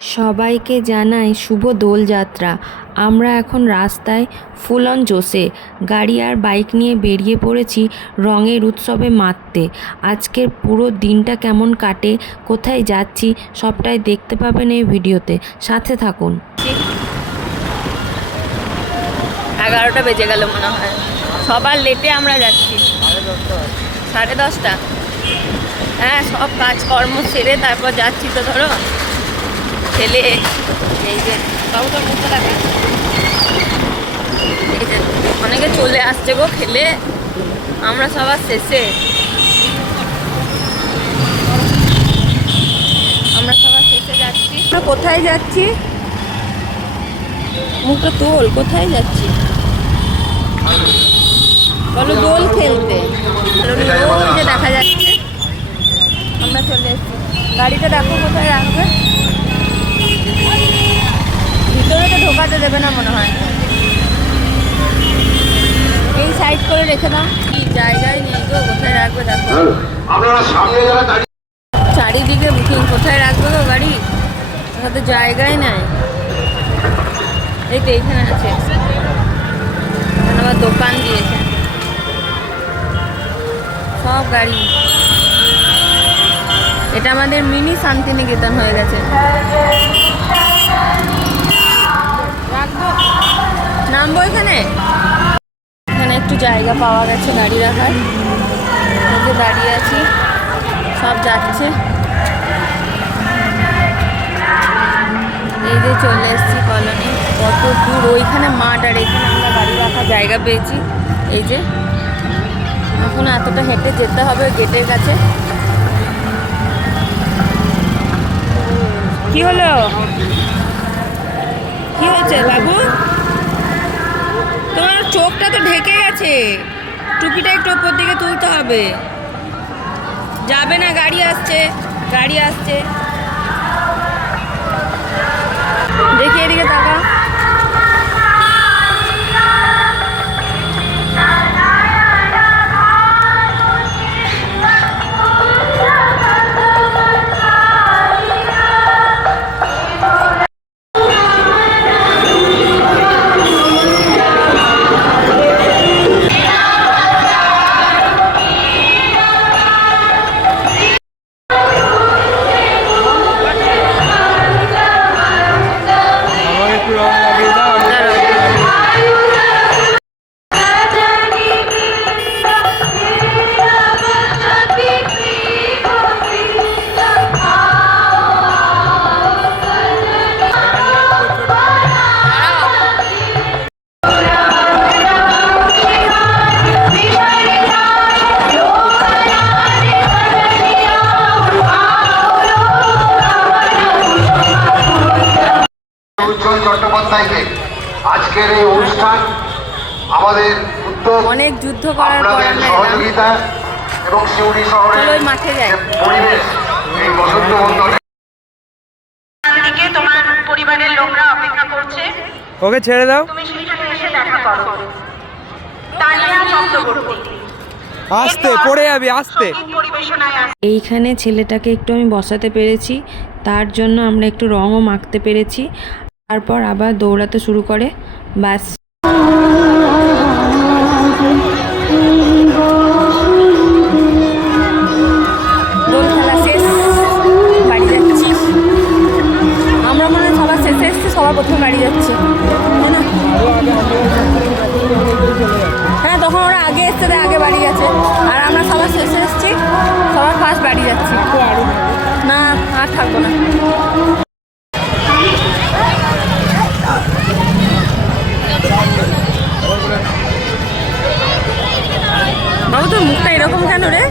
সবাইকে জানাই শুভ দোলযাত্রা। আমরা এখন রাস্তায় ফুল অন জোশে গাড়ি আর বাইক নিয়ে বেরিয়ে পড়েছি রঙের উৎসবে মাততে। আজকের পুরো দিনটা কেমন কাটে, কোথায় যাচ্ছি সবটাই দেখতে পাবেন এই ভিডিওতে, সাথে থাকুন। 11টা বেজে গেল মনে হয়, সবার লেটে আমরা যাচ্ছি। 10:30। হ্যাঁ, সব কাজকর্ম সেরে তারপর যাচ্ছি। তো ধরো ছেলে এই যে বাবু তোর মুখটা দেখা, এই যে অনেকে চলে আসছে গো খেলে, আমরা সবার শেষে। আমরা সবার শেষে যাচ্ছি। কোথায় যাচ্ছি? মুখটা তোল, কোথায় যাচ্ছি বলো? দোল খেলতে। ওই যে দেখা যাচ্ছে, আমরা চলে এসেছি। গাড়িটা দেখো কোথায় রাখবে, ভিতরে তো ঢোকাতে দেবে না মনে হয়। এই সাইড করে রেখে দাও, কি জায়গায় নেই গো, কোথায় রাখবে দেখো। চারিদিকে বুকিং, কোথায় রাখবে গো গাড়ি, তো জায়গায় নাই। এই তো এইখানে আছে, এখানে আবার দোকান দিয়েছে, সব গাড়ি। এটা আমাদের মিনি শান্তিনিকেতন হয়ে গেছে। নামবো এখানে, এখানে একটু জায়গা পাওয়া গেছে গাড়ি রাখার, দাঁড়িয়ে আছি, সব যাচ্ছে। এই যে চলে এসেছি কলোনি, কত দূর, ওইখানে মাঠ আর এখানে আমরা গাড়ি রাখার জায়গা পেয়েছি। এই যে এখন এতটা হেঁটে যেতে হবে গেটের কাছে। কি হলো, কি হয়েছে বাবু? তোমার চোখটা তো ঢেকে গেছে, টুপিটা একটু ওপর দিকে তুলতে হবে। যাবে না, গাড়ি আসছে, গাড়ি আসছে। দেখি এদিকে তাকা। চট্টোপাধ্যায়কে আজকের এই অনুষ্ঠান আমাদের উদ্যোগ, অনেক যুদ্ধ করার পর সহযোগিতা এবং শিউরি শহরের মাঠে যাই পরিবেশ, এই বসন্ত বন্দনে তোমার পরিবারের লোকরা অপেক্ষা করছে, ওকে ছেড়ে দাও, তুমি সেখানে এসে দেখা করো। তানিয়া চক্রবর্তী আস্তে পড়ে যাবি, আস্তে। পরিবেশনায় এইখানে ছেলেটাকে একটু আমি বসাতে পেরেছি, তার জন্য আমরা একটু রঙও মাখতে পেরেছি। তারপর আবার দৌড়াতে শুরু করে, ব্যাস। দোল খেলা শেষ, বাড়ি যাচ্ছি আমরা। মনে হয় সবার শেষে এসছি, সবার প্রথম বাড়ি যাচ্ছে, তাই না? হ্যাঁ, তখন ওরা আগে এসছে, তাই আগে বাড়ি গেছে, আর আমরা সবার শেষে এসছি, সবার ফার্স্ট বাড়ি যাচ্ছি। না, আর থাকবো না। বাবু তোর মুখটা এরকম কেন রে?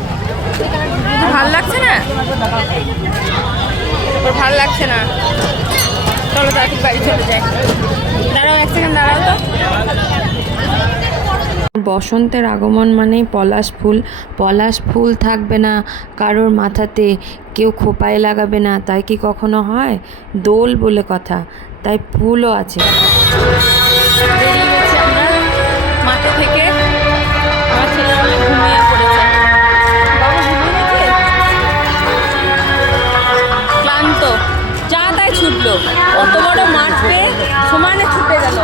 ভাল লাগছে না, তোর ভাল লাগছে না? চলো তাড়াতাড়ি বাড়ি চলে যাই। দাঁড়াও, এক সেকেন্ড দাঁড়াও তো। বসন্তের আগমন মানেই পলাশ ফুল। পলাশ ফুল থাকবে না কারোর মাথাতে, কেউ খোপায় লাগাবে না, তাই কি কখনো হয়? দোল বলে কথা, তাই ফুলও আছে। বেরিয়ে গেছি আমরা মাঠে থেকে, আমার ছেলে অনেক ঘুমিয়ে পড়েছে। বাবু ঘুমিয়ে গেছে, ক্লান্ত, যা তাই ছুটলো। অত বড় মাঠ পেয়ে সমানে ছুটে গেল